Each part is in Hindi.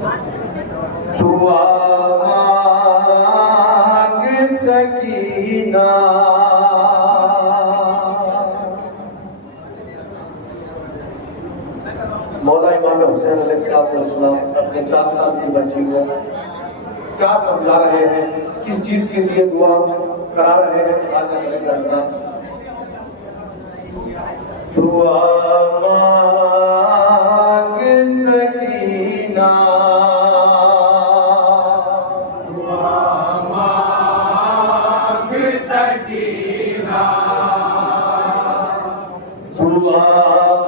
दुआ मांग सकीना मौला इमाम हुसैन अलैहिस्सलाम अपने 4 साल की बच्ची को क्या समझा रहे हैं, किस चीज के लिए दुआ करा रहे हैं। आज करेंगे दुआ मांग सकीना दुआ मांग सकीना दुआ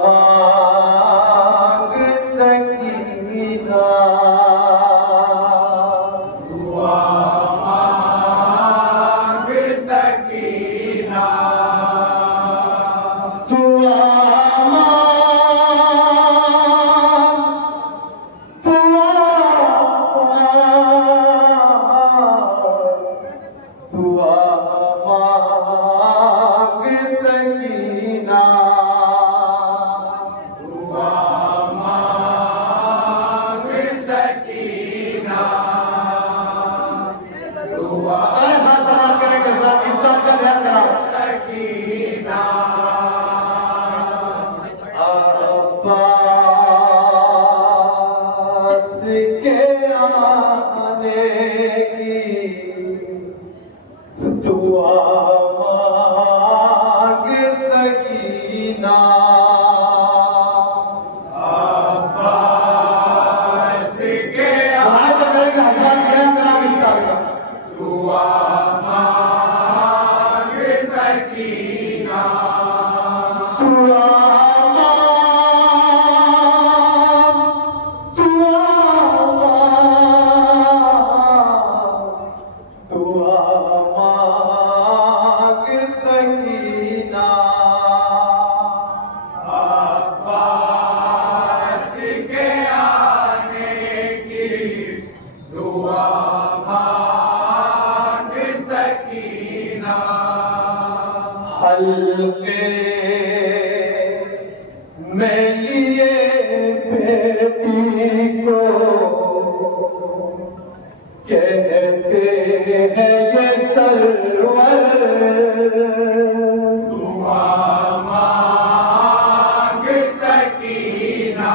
मांग सकीना दुआ मांग सकीना दुआ हल्के में लिए बेटी को कहते हैं ये सरवर दुआ मांग सकीना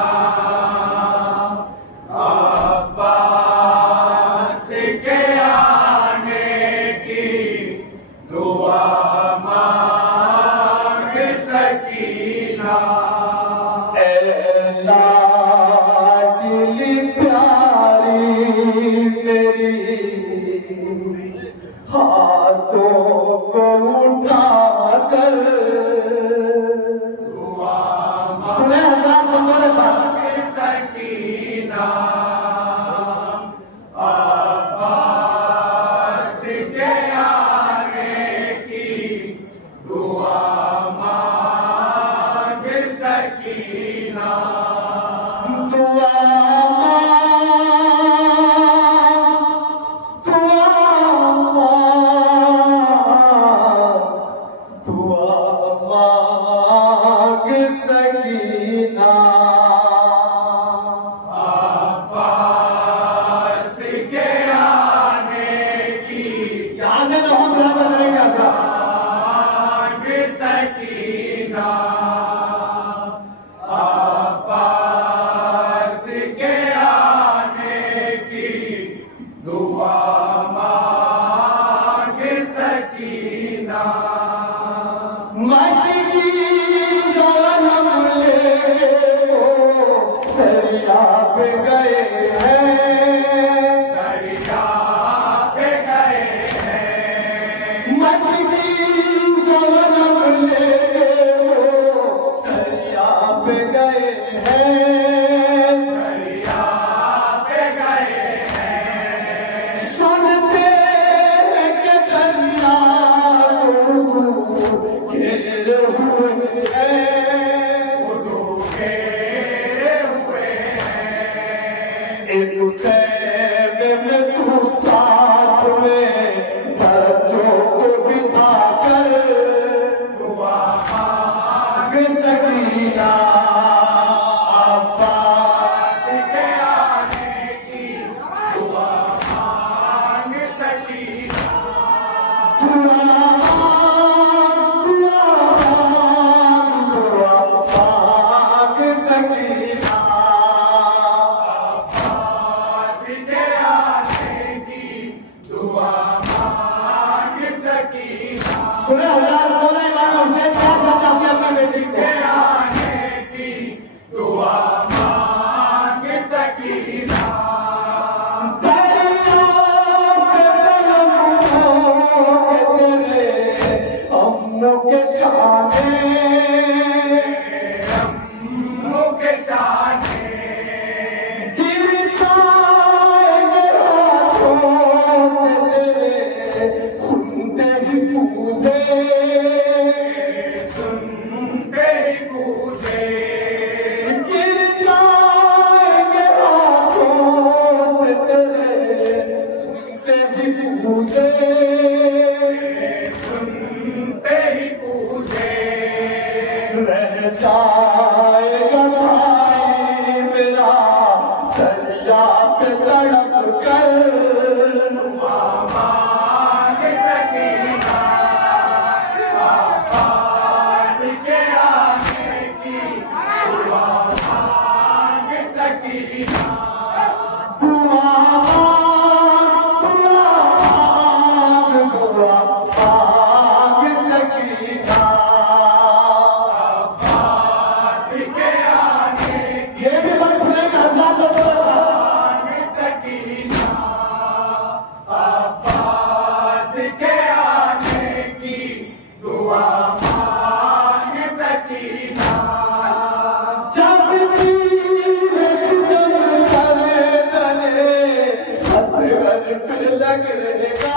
अब्बास के आने की दुआ लाडली प्यारी मेरी हाथों को उठाकर सुने हजार बंदों ने सकीना अब्बास के आने की दुआ मांग सकीना दुआ मांग सकीना अब्बास के आने की यहाँ से तो हम बराबर करेंगे मांग सकीना अब्बास के आने की दुआ मांग सकीना मस्जिदी जन्म लेके वो दरिया पे गए हैं दरिया पे गए हैं मस्जिदी जन्म लेके वो दरिया पे गए हैं दरिया पे गए हैं सुनते हैं कि दरिया घेरे हुए हैं एक कैद में तू साथ में बच्चों को बिठा कर दुआ मांग सकीना अब्बास के आने की चेहरा पे तड़प कर मांग सकीना आवाज के आने की दुआ मांग सकीना दुआ मांग सकीना अब्बास के आने ये भी बख्श लेंगे हज़रात मांग सकीना अब्बास के आने की दुआ मांग सकीना जब पीर सुजन करे तने असगर फिर लगेगा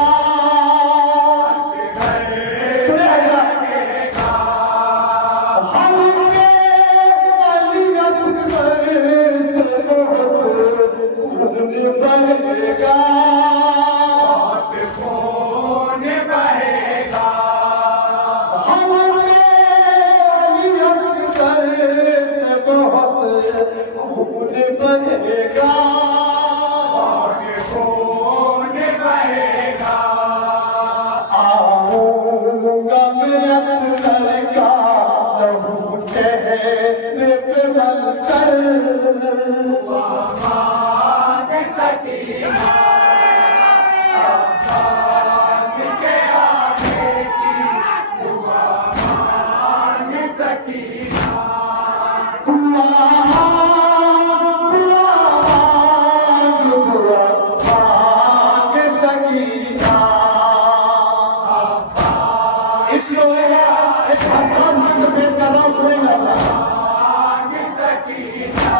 बहेगा खून बहेगा से बहुत खून बहेगा खून बहेगा आऊंगा मैं असगर का लहू चेहरे पे मलकर सकीना अब्बास के आने की दुआ मांग सकीना दुआ मांग सकीना इस लोहे का एक आसान मंत्र पेश कर रहा हूं सुनेगा मांग सकीना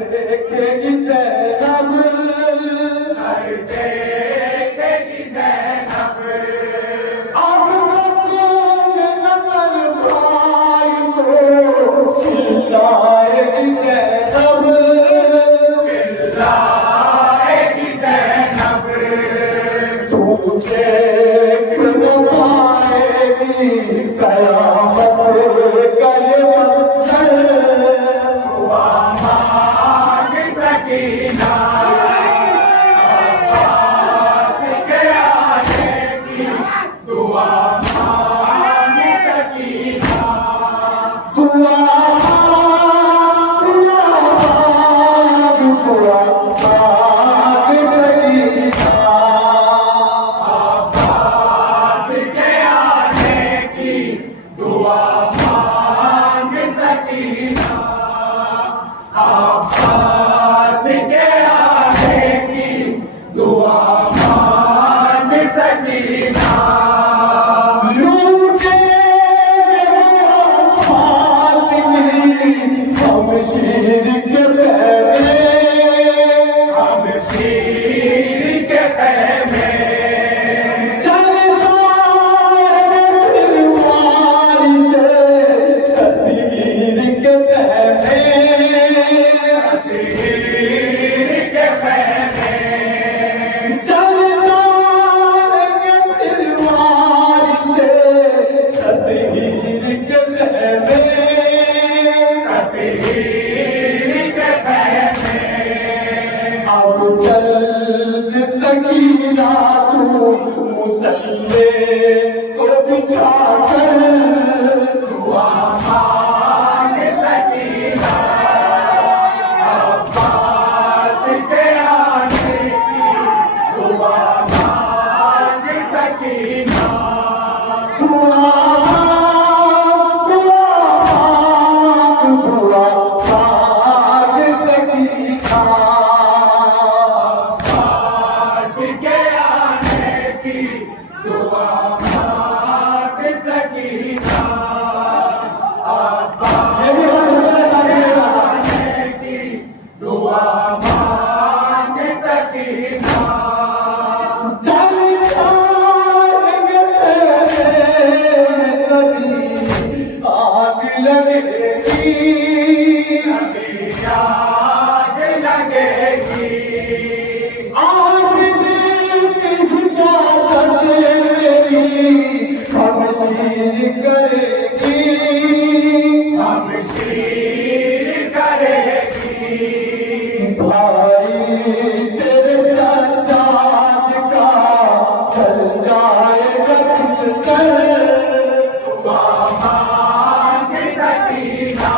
देखेगी ज़ैनब सर देखेगी ज़ैनब अब नकल भाई को चिल्लाएगी ज़ैनब चिल्लाएगी ज़ैनब तू देख लो पाएगी कयामत कल मंज़र सकीना अब्बास के आने की दुआ मांग सकीना दुआ मांग सकीना अब्बास के आने की दुआ मांग सकीना अब्बास के आने की दुआ मांग सकीना लूटे हम शीर के खैमे हम शीर के खैमे चल जाएंगे फिर वारी से कतीर के खैमे चल जाएंगे फिर वारी से कतीर के खैमे अब जल्द सकीना तू मुसल्ले को बिछा कर दुआ मांग सकीना अब्बास के आने की दुआ मांग सकीना दुआ मांग सकीना अब्बास के आने की दुआ मांग सकीना अब्बास की दुआ मांग सकीना चल जाएगा किस तरह दुआ मांग सकीना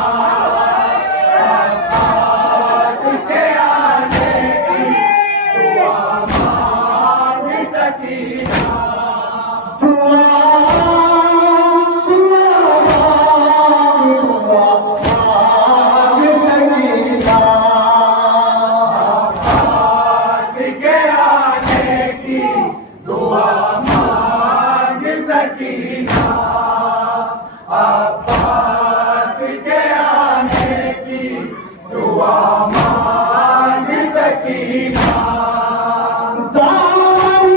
अब्बास के आने की दुआ मांग सकीना दुआ अब्बास के आने की दुआ मांग सकीना दामन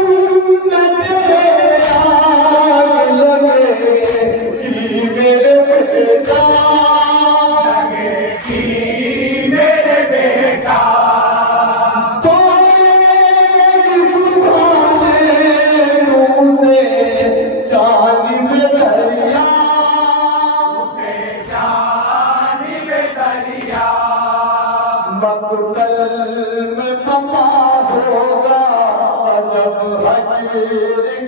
में तेरे आग लगेगी मेरे बेटा लगेगी मेरे बेटा तो बुझाने तुझसे जानिब दरिया मक़तल में पता होगा जब हश्र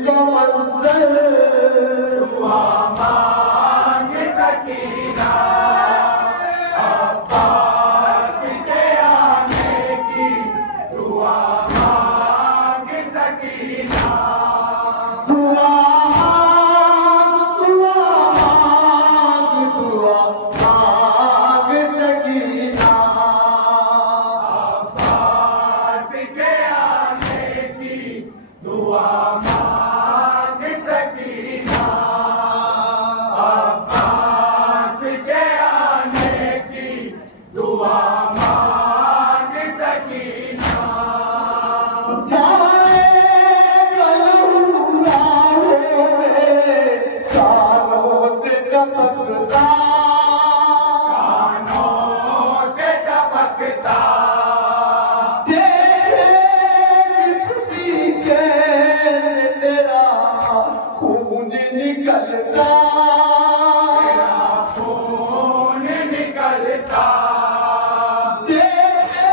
का मंज़र दुआ मांग सकीना अब्बास के आने की दुआ मांग सकीना दुआ मांग सकीना दुआ मांग सकीना अब्बास के आने की दुआ मांग सकीना जाए कलहुराहों में कानों से टपकता निकलता तेरा खून निकलता देखे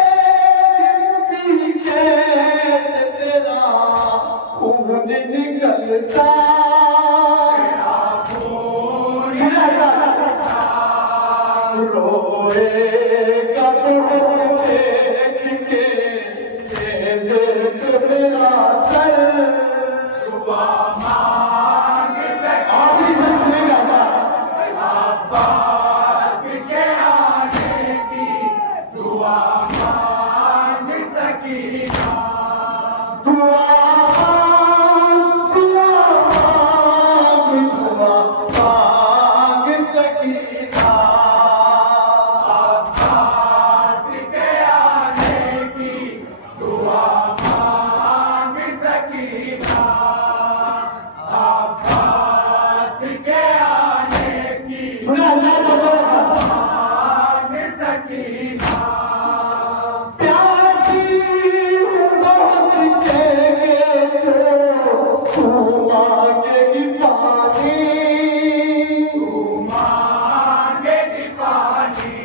कैसे तेरा खून निकलता तेरा खून निकलता रोएगा तो देख के कैसे मेरा सर दुआ अब्बास के आने की दुआ मांग सकीना दुआ मांग सकीना अब्बास के आने की दुआ मांग सकीना अब्बास के मांग सकीना प्यासी बहुत कहेंगे जो तू मांगेगी पानी तू मांगेगी पानी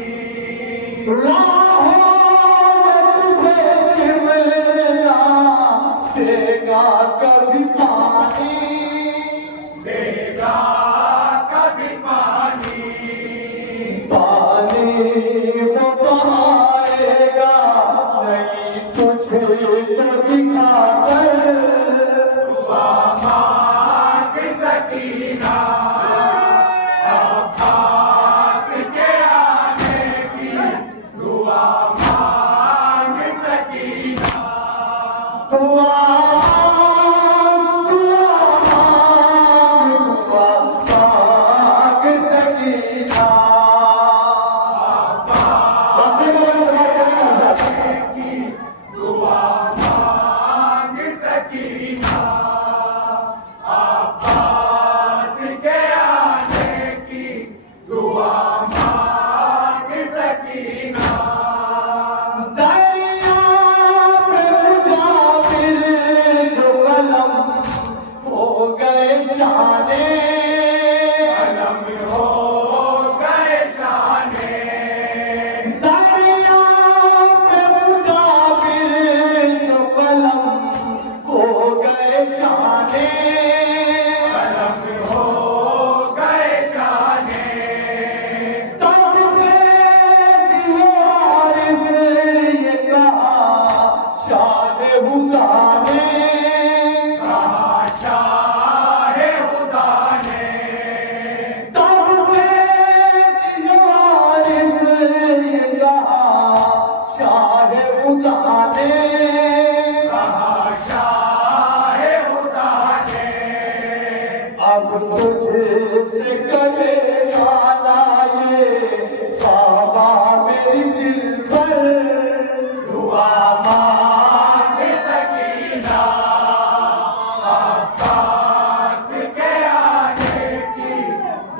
राहों में तुझे शिमला देगा कभी पानी देगा कभी पानी वो बहाएगा नहीं तुझे तो दिखाकर दुआ मांग सकीना अब्बास के आने की दुआ मांग सकीना दुआ मांग सकीना दुआ गए शाने, कलम हो गए शाने, तब फैज़ आरिफ ये कहा शान खुदा ने, कहा शाह खुदा ने, तब फैज़ आरिफ ये कहा शान खुदा ने, कहा शाह खुदा ने, अब तुझसे करे गाना ये बाबा मेरी दिल पर, दुआ मांग सकीना, अब्बास के आने की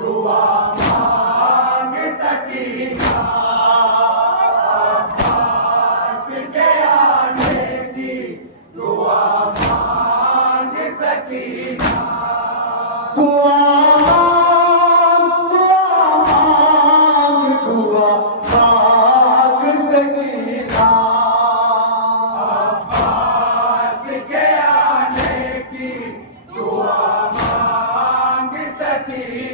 दुआ मांग सकीना, अब्बास के आने की दुआ मांग सकीना, दुआ मांग, दुआ मांग सकीना, अब्बास के आने की दुआ मांग सकीना।